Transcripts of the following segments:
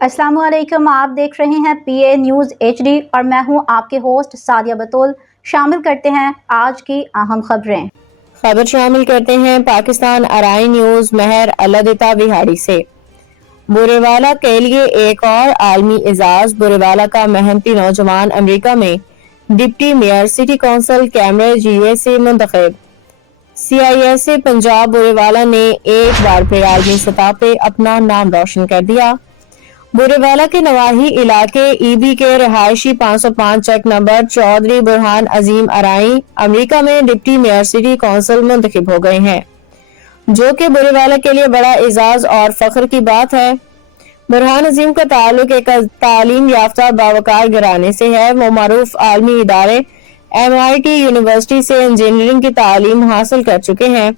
अस्सलाम वालेकुम। आप देख रहे हैं PA न्यूज़ HD और मैं हूं आपके होस्ट सादिया बतूल। शामिल करते हैं आज की अहम खबरें। खबर शामिल करते हैं पाकिस्तान अराई न्यूज महर अल्लादिता बिहाड़ी से। बुरेवाला के लिए एक और आलमी एजाज। बुरेवाला का मेहनती नौजवान अमेरिका में deputy mayor city council Cambridge USA मुंतखब। CISA पंजाब बुरेवाला ने एक बार फिर आलमी सतह पे अपना नाम रोशन कर दिया। बुरेवाला के नवाही इलाके EB के रहायशी 505 चेक नंबर चौधरी बुरहान अजीम अराई अमेरिका में डिप्टी मेयर सिटी कौंसिल मुंतखब हो गए हैं, जो कि बुरेवाला के लिए बड़ा एजाज और फख्र की बात है। बुरहान अजीम का ताल्लुक एक तालीम याफ्ता बावकार घराने से है। वो मारूफ आलमी इदारे MIT यूनिवर्सिटी से इंजीनियरिंग की तालीम हासिल कर चुके हैं।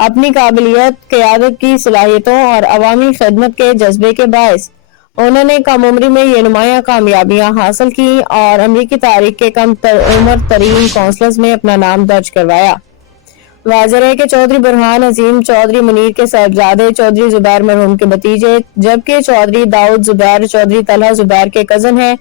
अपनी काबिलियत, क़यादत की सलाहियतों और अवामी खिदमत के जज्बे के बायस उन्होंने कम उम्र में ये नुमाया कामयाबियां हासिल की और अमरीकी तारीख के कम उम्र तरीन कौंसलर्स में अपना नाम दर्ज करवाया। वाज़ेह है कि चौधरी बुरहान अजीम चौधरी मुनीर के साहबजादे चौधरी जुबैर मरहूम के भतीजे, जबकि चौधरी दाऊद जुबैर चौधरी तलहा जुबैर के कजन हैं।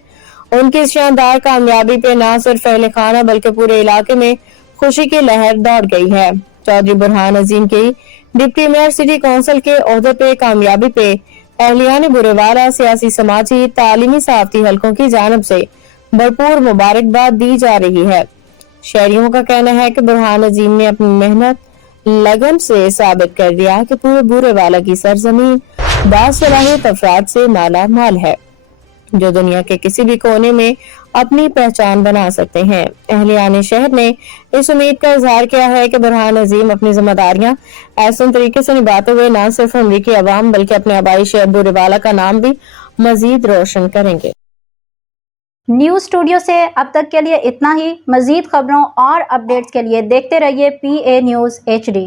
उनकी इस शानदार कामयाबी पे न सिर्फ अहले खाना बल्कि पूरे इलाके में खुशी की लहर दौड़ गई है। चौधरी बुरहान अजीम की डिप्टी मेयर सिटी कौंसिल के ओहदे पे कामयाबी पे अहलियान बुरेवाला सियासी, समाजी, तालीमी, सहाफती हलकों की जानिब से भरपूर मुबारकबाद दी जा रही है। शहरियों का कहना है कि बुरहान अजीम ने अपनी मेहनत लगन से साबित कर दिया कि पूरे बुरेवाला की सरजमीन बासलाहियत अफराद से माला माल है, जो दुनिया के किसी भी कोने में अपनी पहचान बना सकते हैं। अहलियान शहर ने इस उम्मीद का इजहार किया है कि बुरहान अजीम अपनी जिम्मेदारियां ऐसे तरीके से निभाते हुए न सिर्फ अमरीकी अवाम बल्कि अपने आबाई शहर बुरेवाला का नाम भी मजीद रोशन करेंगे। न्यूज़ स्टूडियो से अब तक के लिए इतना ही। मजीद खबरों और अपडेट्स के लिए देखते रहिए PA न्यूज़ HD।